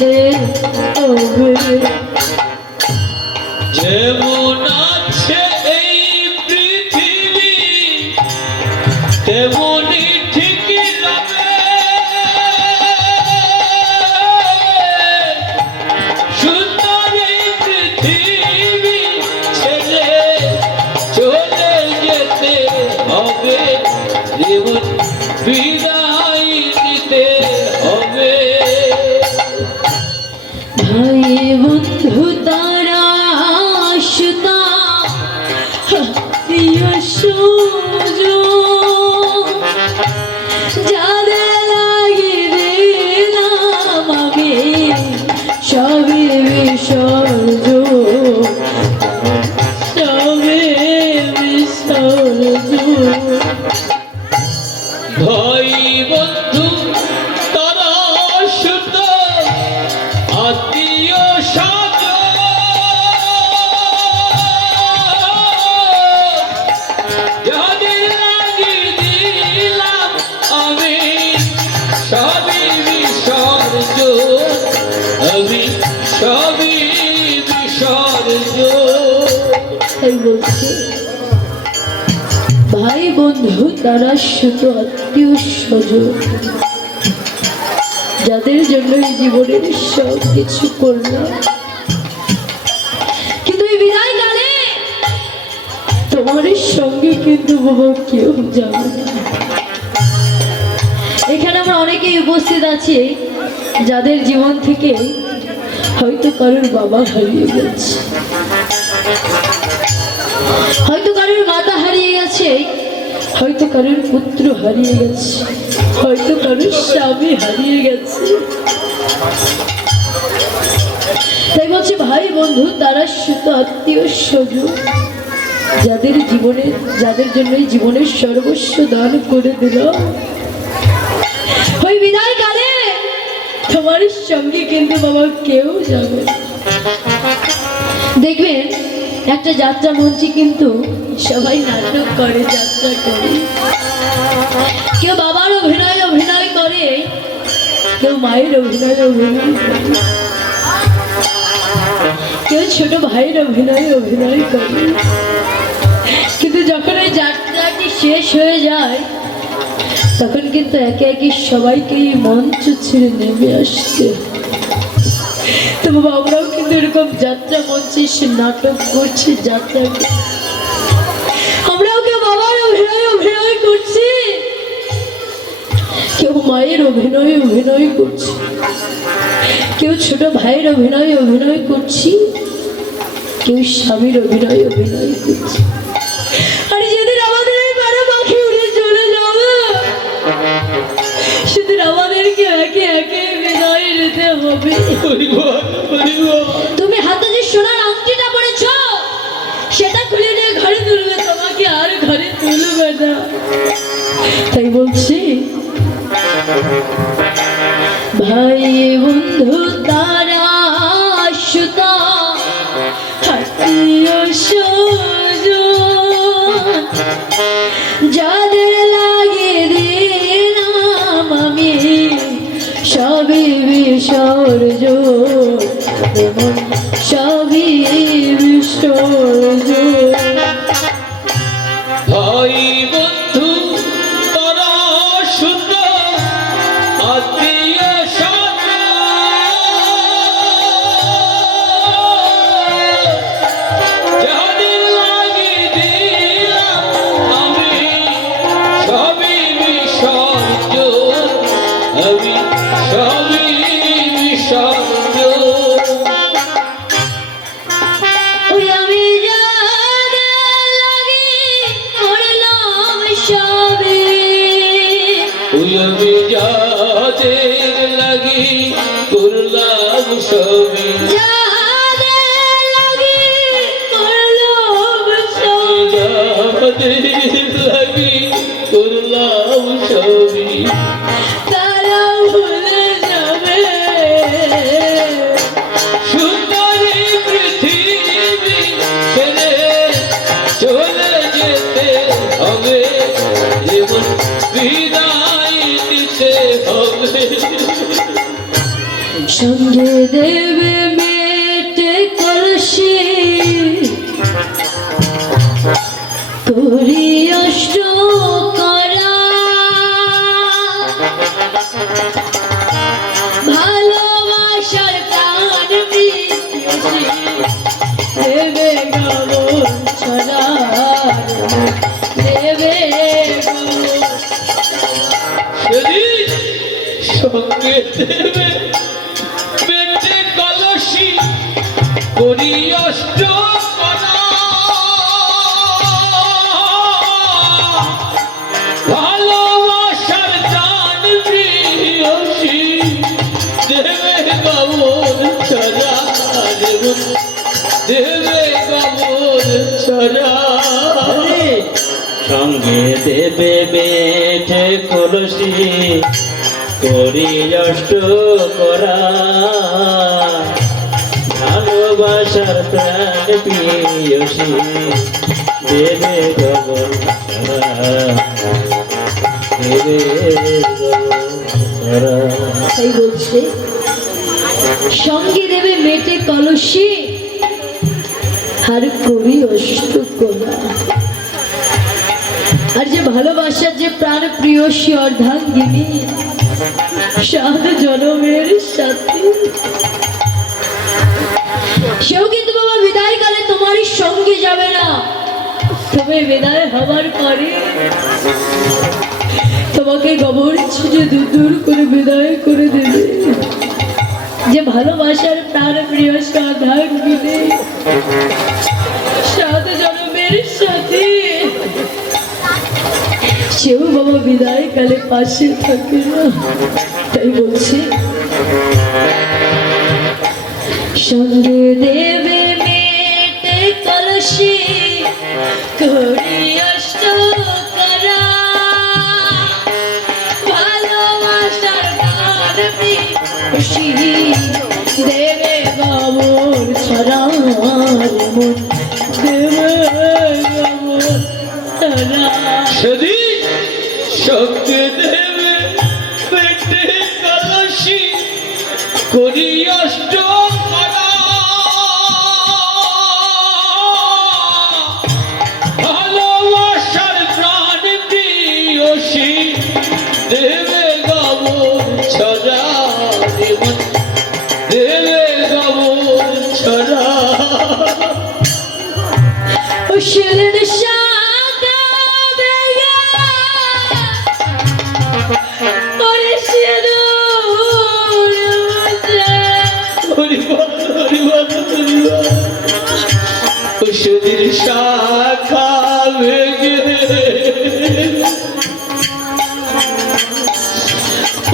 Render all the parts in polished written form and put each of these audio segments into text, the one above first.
দিতে হবে। যেমন আছে এই পৃথিবী তেমনি ঠিকই যাবে, সুন্দর এই পৃথিবী ছেড়ে চলে যেতে হবে, জীবন বিদায় দিতে হবে। ভাই বন্ধু তারা আশতা প্রিয় সুযোগ, যাদের লাগিয়ে দিলাম আমি সবে বিসর্জন, সবে বিসর্জন। ভাই বন্ধু তারা শুধু আত্মীয় স্বজন, যাদের লাগিয়ে দিলাম আমি সবই বিসর্জন, আমি সবই বিসর্জন। তাই বলছে ভাই বন্ধু তারা শুধু আত্মীয় স্বজন, যাদের জন্য এই জীবনের সব কিছু করলাম, কিন্তু এই বিদায় কালে তোমার সঙ্গে কিন্তু বাবা কেউ যাবে না। এখানে আমরা অনেকেই উপস্থিত আছি যাদের জীবন থেকে হয়তো কারোর বাবা হারিয়ে গেছে, হয়তো কারোর মাতা হারিয়ে গেছে, হয়তো কারোর পুত্র হারিয়ে গেছে, হয়তো কারোর স্বামী হারিয়ে গেছে। তাই বলছে ভাই বন্ধু তারা শুধু আত্মীয় স্বজন, যাদের জীবনে যাদের জন্য জীবনের সর্বস্ব দান করে দিল, ওই বিদায় কালে তোমার সঙ্গে কিন্তু বাবা কেউ যাবে। দেখবেন একটা যাত্রা মঞ্চে কিন্তু সবাই নাটক করে, যাত্রা করে, কেউ বাবার অভিনয় করে, কেউ মায়ের অভিনয় করে, কেউ ছোট ভাইয়ের অভিনয় করে। কিন্তু যখন ওই যাত্রাটি শেষ হয়ে যায় তখন কিন্তু একে একে সবাইকে মঞ্চ ছেড়ে নেমে আসতে। তো বাবা আমরাও কিন্তু এরকম যাত্রা মঞ্চে এসে নাটক করছি, যাত্রা আমরাও কেউ বাবার অভিনয় করছি, কেউ মায়ের অভিনয় করছি, কেউ ছোট ভাইয়ের অভিনয় করছি, কেউ স্বামীর অভিনয় করছি। আর যেদিন আমাদের এই পাড়া পাখি উড়ে চলে যাবে সেদিন আমাদেরকে একে একে বিদায় নিতে হবে। তুমি হাতে যে সোনার আংটিটা পড়েছ সেটা খুলে নিয়ে ঘরে তুলবে, তোমাকে আর ঘরে তুলবে না। তাই বলছি ভাই বন্ধু তারা সুতা আত্মীয় স্বজন, যাদের লাগিয়ে দিলাম আমি সবই বিসর্জন, সবই বিসর্জন। ভাই বন্ধু তারা শুধু আত্মীয় স্বজন, যাদের লাগিয়ে দিলাম আমি সবই বিসর্জন, আমি সবই বিসর্জন। ওই আমি যাদের লাগি করলাম সবে, ওই আমি যাদের লাগি করলাম সবই, যাদের লাগি করলাম সবে, যাদের লাগি করলাম সবই, তারা ভুলে যাবে। সুন্দরী পৃথিবী ছেড়ে চলে যেতে হবে, জীবন বিদায় দিতে হবে। সঙ্গে দেবে মেটে কলসি করি অষ্ট করা ভালোবাসার প্রাণ বিদেশি দেবে গবর ছড়া দেবে গবর সেদিন সঙ্গে দেবে পেটে কলসি করি অষ্ট করা ভালোবাসার দান প্রিয়সী দেবে গবর ছড়া দেবে গবর ছড়া সঙ্গে দেবে বেঠে কলসি করি অষ্ট করা ভালোবাসার প্রাণ প্রিয়সী দেবে গবর ছড়া দেবে গবর ছড়া। তাই বলছে সঙ্গে দেবে মেটে কলসি আর করি অষ্ট করা। আর যে ভালোবাসার যে প্রাণ প্রিয়সী অর্ধাঙ্গিনী সাত জনমের সাথে সেও কিন্তু বাবা বিদায় কালে তোমারই সঙ্গে যাবে না। তবে বিদায় হবার পরে তোমাকে গবর ছিঁড়ে দূর দূর করে বিদায় করে দেবে। যে ভালোবাসার প্রাণ প্রিয়সী অর্ধাঙ্গিনী সাত জনমের সাথে সেও বাবা বিদায় কালে পাশে থাকে না। তাই বলছি সঙ্গে দেবে মেটে কলসি করি অষ্ট করা ভালোবাসার গান খুশি দেবে গবর ছড়া মন দেবে গবর ছড়া। সেদিন সঙ্গে দেবে পেটে কলসি করি অষ্ট করা ভালোবাসার প্রাণ প্রিয়সী দেবে গবর ছড়া দেবে গবর ছড়া। ও সেদিন সাদা বেগা ওরে সিঁদুর মুছে সেদিন শাখা ভেঙে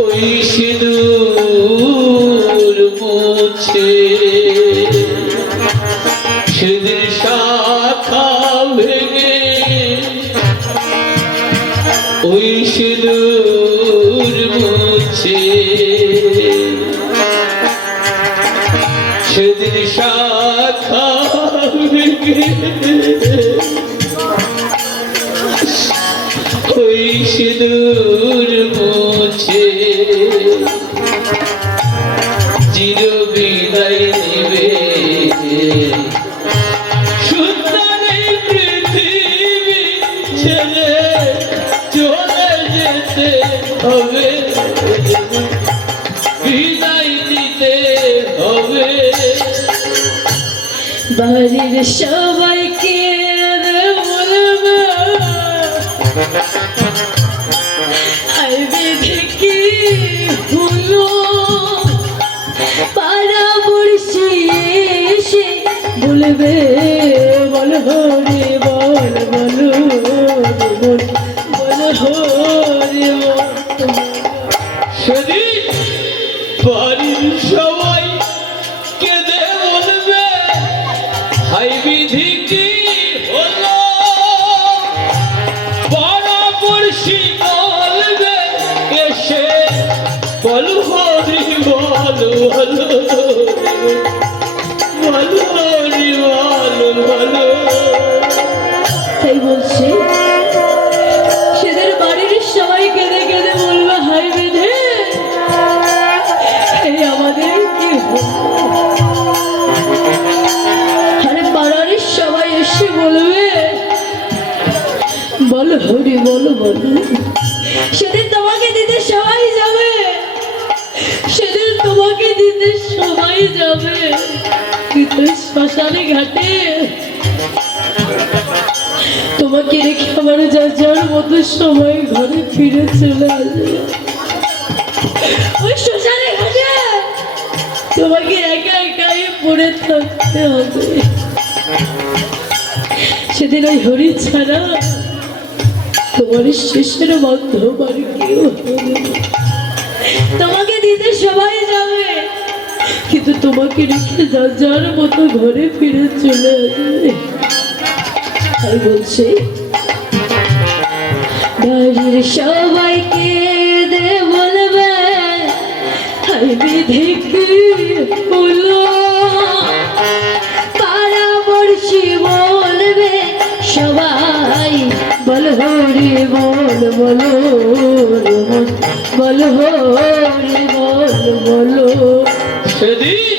ওই সিঁদুর মুছে সেদিন শাখা ভেঙে ওই সিঁদুর মুছে সেদিন শাখা ভেঙে ওই সিঁদুর মুছে চির বিদায় নেবে সুন্দর এই পৃথিবী ছেড়ে চলে যেতে হবে বিদায় নিতে হবে। বাড়ির সবাইকে বলবো আই বিধি কি হলো পাড়া বড়শি এসে বলবে বল হরে বল বল বল বল হরে বল। সেদিন বাড়ির সবাই কেঁদে বলবে হাই বিধি কি হলো পরবর্ষী বলবে এসে বল হরি বল বল বল হরি বল বল। তাই বলছে সেদের বাড়ির সবাই কেঁদে কেঁদে বলবে হাই বেঁধে এই আমাদের যাবে, কিন্তু শ্মশানে ঘাটে তোমাকে রেখে আমার যার মতো সবাই ঘরে ফিরে চলে আসবে। ওই শ্মশানে ঘাটে তোমাকে একা একাই পড়ে থাকতে হবে। সেদিন ওই হরি ছাড়া তোমার শেষের বান্ধব আর কেউ হবে না। তোমাকে দিতে সবাই যাবে, কিন্তু তোমাকে রেখে যার মতো ঘরে ফিরে চলে আসবে। তাই বলছি বাড়ির সবাইকে দে বলবে, হাই বিধি কি হলো, পাড়াপড়শি বলবে সবাই, বল হরি বল, বলো বল হরি বল, বলো। সেদিন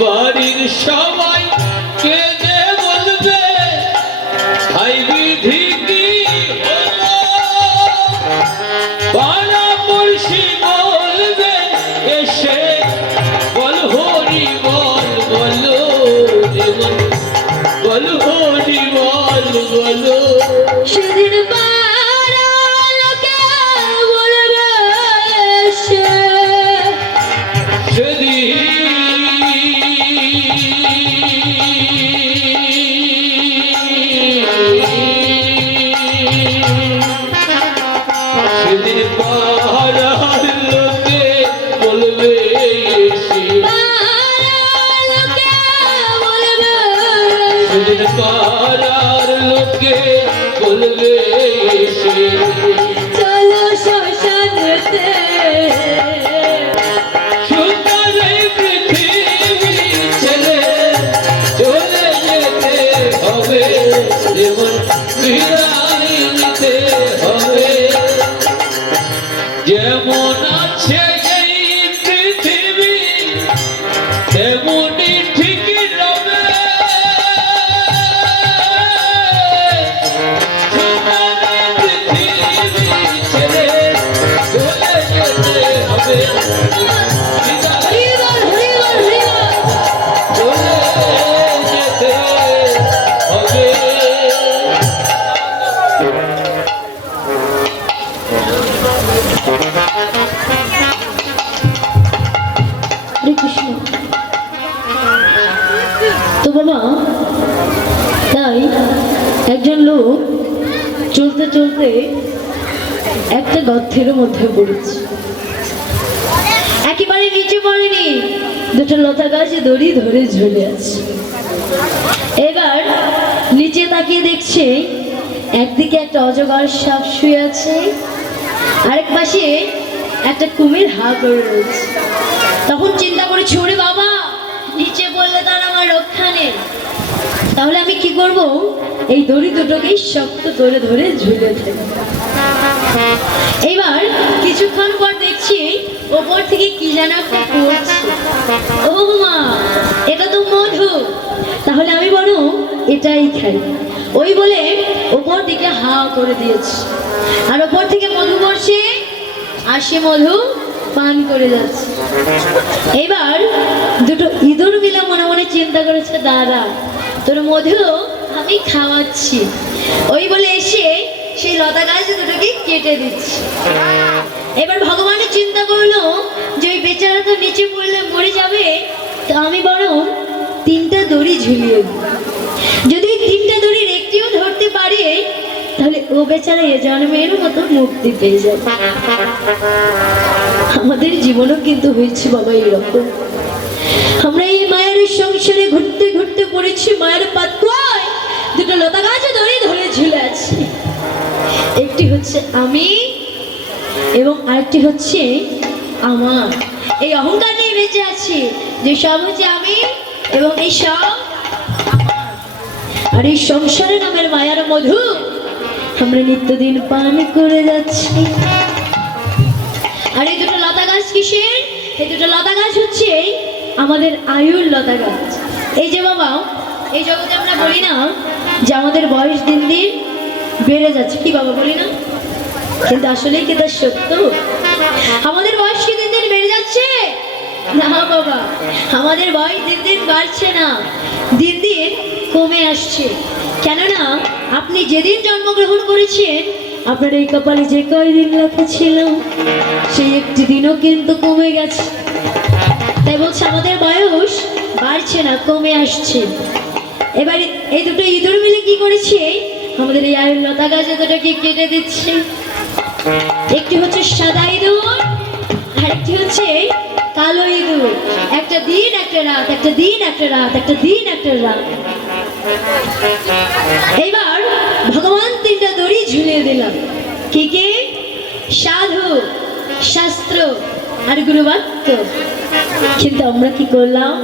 বাড়ির সবাই কেঁদে বলবে, হাই বিধি কি হলো, পাড়াপড়শি বলবে এসে, বল হরি বল, বলো রে বল, বল হরি বল, বলো। সেদিন পাড়া লোকে বলবে এসে, সেদিন পাড়ার লোকে বলবে এসে, সেদিন পাড়ার লোকে বলবে এসে, চলো শ্মশানেতে, সুন্দর এই পৃথিবী ছেড়ে চলে যেতে হবে, জীবন বিদায় নিতে হবে। যেমন আছে এই পৃথিবী তেমনি ঠিক রবে, সুন্দর এই পৃথিবী ছেড়ে চলে যেতে হবে, হরিবল হরিবল হরিবল। চলে যেতে হবে। হরে কৃষ্ণ। তো বাবা, তাই একজন লোক চলতে চলতে একটা গর্তের মধ্যে পড়েছে। একেবারে নিচে পড়েনি, দুটো লতা গাছ দড়ি ধরে ঝুলে আছে। এবার নিচে তাকিয়ে দেখছে একদিকে একটা অজগর সাপ শুয়ে আছে, আরেক পাশে একটা কুমির হা করে রয়েছে। তখন চিন্তা করেছি, ওরে বাবা, নিচে বললে তার আমার রক্ষা নেই, তাহলে আমি কি করব? এই দড়ি দুটোকেই শক্ত করে ধরে ঝুলে থাকি। এবার কিছুক্ষণ পর দেখছি ওপর থেকে কি যেন একটা পড়ছে। ও মা, এটা তো মধু, তাহলে আমি বরং এটাই খাই। ওই বলে ওপর দিকে হা করে দিয়েছি, আর ওপর থেকে মধু পড়ছে, আর সে মধু পান করে যাচ্ছে। এবার দুটো ইঁদুর মিলে মনে মনে চিন্তা করেছে, দাদা তোর মধু আমি খাওয়াচ্ছি। ওই বলে এসে সেই লতা গাছ দুটোকে কেটে দিচ্ছে। এবার ভগবানের চিন্তা করলো যে ওই বেচারা তো নিচে পড়লে মরে যাবে, তো আমি বরং তিনটা দড়ি ঝুলিয়ে দিই। যদি তিনটা দড়ির একটিও ধরতে পারে, তাহলে ও বেচারা এ জন্মের মতো মুক্তি পেয়ে যাবে। আমাদের জীবনও কিন্তু হয়েছে বাবা এরকম। আমরা এই মায়ের সংসারে ঘুরতে ঘুরতে পড়েছি মায়ের পাতকুয়ায়, দুটো লতা গাছে দড়ি ধরে ঝুলে আছি। একটি হচ্ছে আমি এবং আরেকটি হচ্ছে আমার। এই অহংকার নিয়ে বেঁচে আছি যে সব হচ্ছে আমি এবং এই সব। আর এই সংসারে নামের মায়ার মধু আমরা নিত্যদিন পান করে যাচ্ছি। আর এই দুটো লতা গাছ কিসের? এই দুটো লতা গাছ হচ্ছে আমাদের আয়ুর লতা গাছ। এই যে বাবা, এই জগতে আমরা বলি না যে আমাদের বয়স দিন দিন বেড়ে যাচ্ছে, কি বাবা বলি না? কিন্তু আসলেই কি তা সত্য? আমাদের বয়স কি দিন দিন বেড়ে যাচ্ছে? না বাবা, আমাদের বয়স দিন দিন বাড়ছে না, দিন দিন কমে আসছে। কেননা আপনি যেদিন জন্মগ্রহণ করেছেন, আপনার এই কপালে যে কয়দিন লেখা ছিল সেই একটি দিনও কিন্তু কমে গেছে। তাই বলছে আমাদের বয়স বাড়ছে না, কমে আসছে। এবার এই দুটো ইঁদুর মিলে কি করেছে, আমাদের এই আয়ুর লতা গাছ দুটোকে কেটে দিচ্ছে। একটি হচ্ছে সাদা ইঁদুর, আর একটি হচ্ছে কালো ইঁদুর। একটা দিন একটা রাত, একটা দিন একটা রাত, একটা দিন একটা রাত। এইবার ভগবান তিনটা দড়ি ঝুলিয়ে দিলাম। কি কি? সাধু, শাস্ত্র আর গুরুবাক্য। কিন্তু আমরা কি করলাম?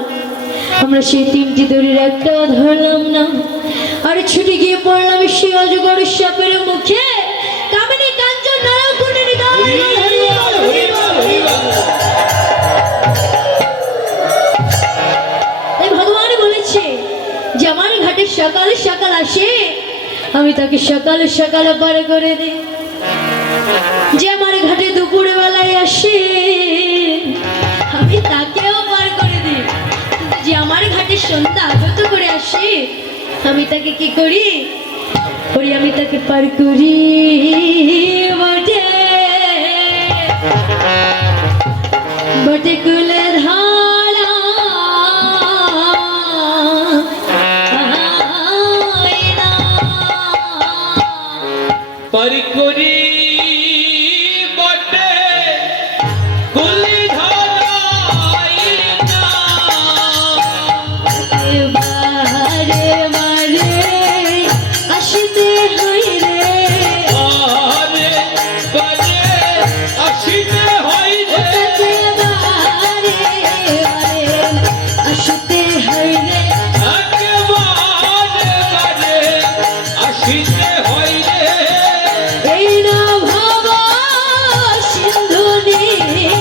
আমরা সেই তিনটি দড়ির একটাও ধরলাম না, আর ছুটে গিয়ে পড়লাম সেই অজগর সাপের মুখে। কামিনী কাঞ্চন নারায়ণ নিদান। তাই ভগবান বলেছে যে আমার ঘাটে সকাল সকাল আসে, আমি তাকে সকাল সকাল পার করে দিই। যে আমার ঘাটে দুপুর বেলায় আসে, আমি তাকেও পার করে দিই। কিন্তু যে আমার ঘাটে সন্ধ্যা আগত করে আসে, আমি তাকে কি করি? আমি তাকে পার করি বটে বটে কুলে ধারা। পার করি বটে কুলি ধারাই না। বারে বারে আসতে হয় রে, বারে বারে আসিতে হয় রে। তাকে বারে বারে আসতে হয় রে। একেবারে বারে আসিতে হয় রে। এই না ভব সিন্ধু নিয়ে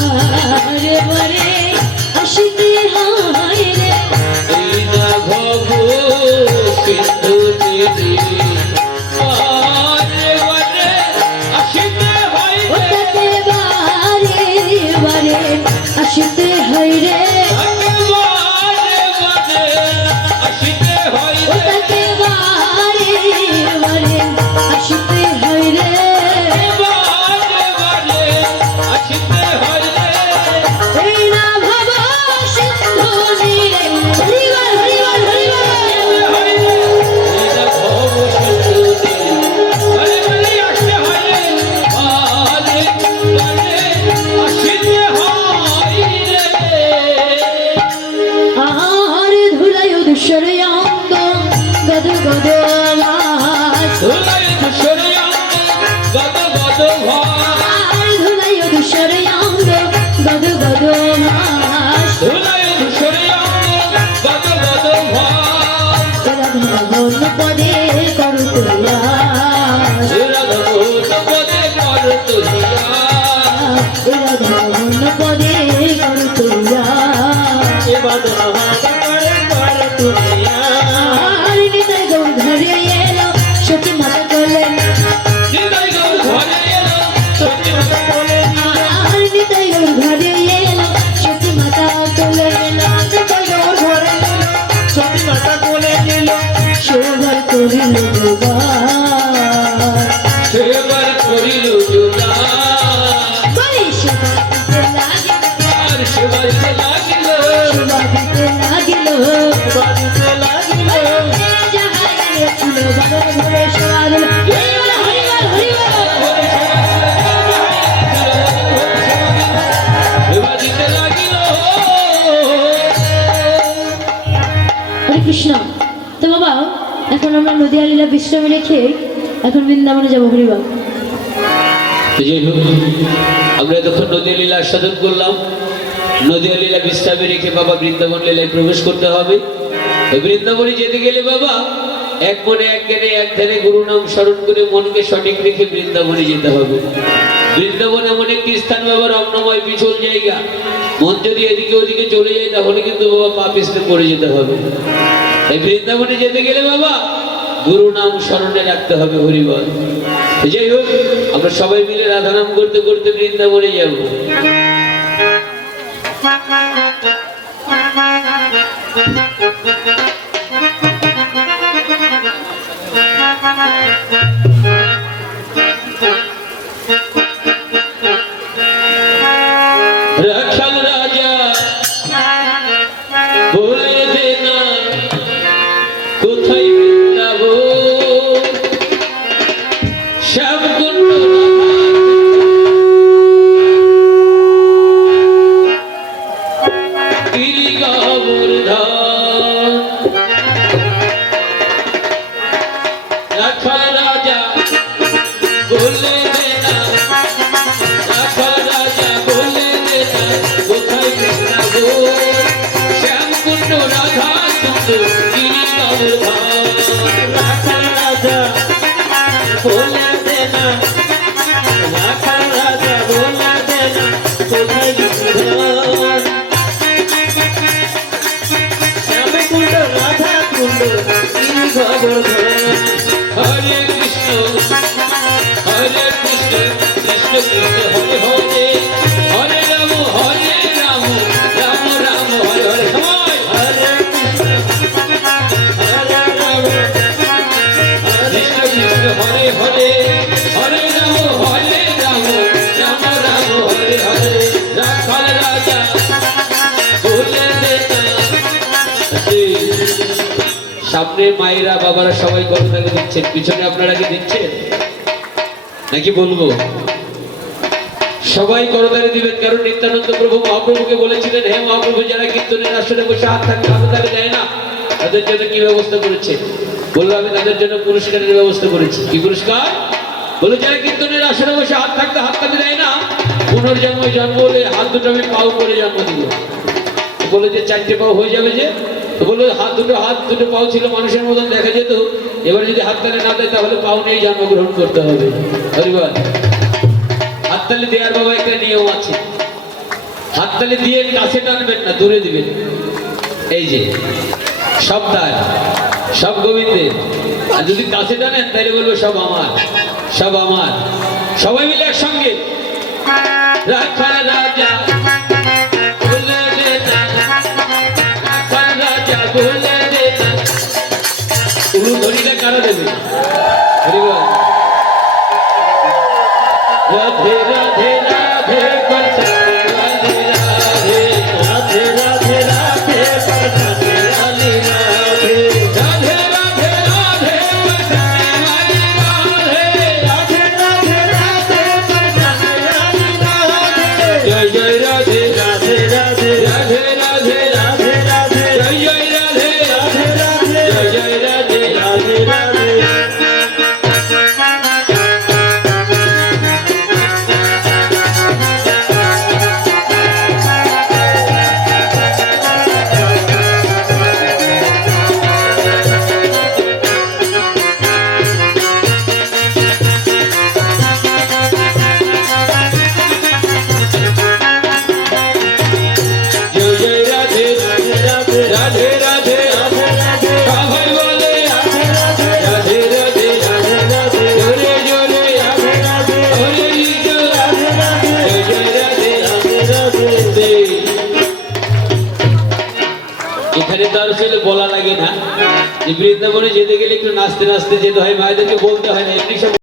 বারে বারে আসতে হয় রে। এই না ভব সিন্ধু তীরে বারে বারে আসিতে হয় ও রে। তাকে বারে বারে আসতে হয় রে। একেবারে বারে আসিতে হয় ও রে। তাকে বারে বারে আসতে হয় রে। বারে বারে আসিতে হয় রে। এই না ভব সিন্ধু নিয়ে হরিবল হরিবল হরিবল। এই না ভব সিন্ধু তীরে বারে বারে আসতে হয় রে। বারে বারে আসিতে হয় রে। আর ধুলাই দুসরে অঙ্গ গদ গদ মাস। ধুলাই ধূসরে অঙ্গ গদ গদ ভাস। আর ধুলাই দুসরে অঙ্গ গদ গদ মাস। ধুলাই ধূসরে অঙ্গ গদ গদ ভাস। এরা ধন পদে করু তুলাস। রাধা ভূত পদে কর তুলিয়া। এরা ধন পদে করু তুলাস। এবার করে কর তুলিয়া আর নিতাই গৌর ঘরে এলো সতী মাতা করলেন। নিতাই গৌর ঘরে এলো সত্যি কথা বলে। আর নিতাই গৌর ঘরে এলো সতী মাতা করলেন। নিতাই গৌর ঘরে এলো, সতী মাতা কোলে নিল। সেবার করিল যোগার। সেবার করিল যোগার। বলি সেবা দিতে লাগিল, আর সেবাইতে লাগিল। সেবা দিতে লাগিল। বাড়িতে লাগিল যাহারে ছিল বাবার ঘরে সেবা দিল। হরিবল হরিবল হরিবল। সেবা দিতে লাগিল। হরে কৃষ্ণ। তো বাবা, এখন আমরা নদিয়া লীলা বিশ্রামে রেখে এখন বৃন্দাবনে যাবো। হরিবল। যাই হোক, আমরা যখন নদীয়া লীলা আস্বাদন করলাম, নদীয়া লীলা বিশ্রামে রেখে বাবা বৃন্দাবন লীলায় প্রবেশ করতে হবে। তো বৃন্দাবনে যেতে গেলে বাবা এক মনে এক জ্ঞানে এক ধ্যানে গুরু নাম স্মরণ করে মনকে সঠিক রেখে বৃন্দাবনে যেতে হবে। বৃন্দাবন এমন একটি স্থান বাবা, রমণময় পিছল জায়গা। মন যদি এদিকে ওদিকে চলে যায় তাহলে কিন্তু বাবা পা পিছলে পড়ে যেতে হবে। তাই বৃন্দাবনে যেতে গেলে বাবা গুরু নাম স্মরণে রাখতে হবে। হরিবল। যাই হোক, আমরা সবাই মিলে রাধা নাম করতে করতে বৃন্দাবনে যাব। গিরি গোবর্ধন রাখাল রাজা বলে দে না, রাখাল রাজা বলে দে না, কোথায় বৃন্দাবন শ্যামকুণ্ড রাধা কুণ্ড গিরি গোবর্ধন রাখাল রাজা বলে দে না, রাখাল রাজা বলে দে না, কোথায় গিরিধর শ্যামকুণ্ড রাধা কুণ্ড গিরি গোবর্ধন হরে কৃষ্ণ কৃষ্ণ কৃষ্ণ হরে হরে হরে রাম রাম রাম হরে হরে সময় হরে কৃষ্ণ হরে রাম কৃষ্ণ কৃষ্ণ হরে হরে হরে রাম রাম রাম হরে হরে রাখাল রাজা বলে দে না। সামনে মায়েরা বাবারা সবাই করতালি দিচ্ছেন, পিছনে আপনারা কি দিচ্ছেন নাকি বলবো? সবাই করতালি দিবেন, কারণ নিত্যানন্দ প্রভু মহাপ্রভুকে বলেছিলেন, হে মহাপ্রভু, যারা কীর্তনের আসরে বসে হাত থাকতে হাততালি দেয় না, তাদের জন্য কি ব্যবস্থা করেছে? বললো, আমি তাদের জন্য পুরস্কারের ব্যবস্থা করেছি। কি পুরস্কার? বলে, যারা কীর্তনের আসরে বসে হাত থাকতে হাততালি দেয় না, পুনর্জন্ম জন্ম হলে হাত দুটো আমি পাও করে জন্ম দিব। বলে যে 4টে পাও হয়ে যাবে যে, তো বললো হাত দুটো পাও ছিল মানুষের মতন দেখা যেত, এবার যদি হাততালি না দেয় তাহলে পাও নিয়ে জন্মগ্রহণ করতে হবে। হরিবল। হাততালি দেওয়ার বাবা একটা নিয়ম আছে, হাততালি দিয়ে কাছে টানবেন না, দূরে দিবেন। এই যে সব তার, সব গোবিন্দের। আর যদি কাছে টানেন তাহলে বলবে সব আমার, সব আমার। সবাই মিলে একসঙ্গে রাখাল রাজা বলে দে না, রাখাল রাজা বলে দে না। উলুধ্বনিটা কারা দেবে? হরিবল। রাধে রাধে রাধে কৃষ্ণ রাধে রাধে রাধে রাধে রাধে রাধে রাধে রাধে রাধে রাধে রাধে কৃষ্ণ রাধে রাধে রাধে রাধে রাধে রাধে জয় জয় রাধে রাধে রাধে রাধে রাধে রাধে রাধে জয় জয় রাধে রাধে রাধে জয় জয় রাধে রাধে রাধে জয় জয় রাধে রাধে রাধে রাধে রাধে রাধে সবাই বলে রাধে রাধে রাধে রাধে রাধে রাধে জোরে জোরে রাধে রাধে হরে কৃষ্ণ রাধে রাধে জয় জয় রাধে রাধে রাধে এখানে তো আর আসলে বলা লাগে না যে বৃন্দাবনে যেতে গেলে একটু নাচতে নাচতে যেতে হয়, মায়েদেরকে বলতে হয় না, এমনি সব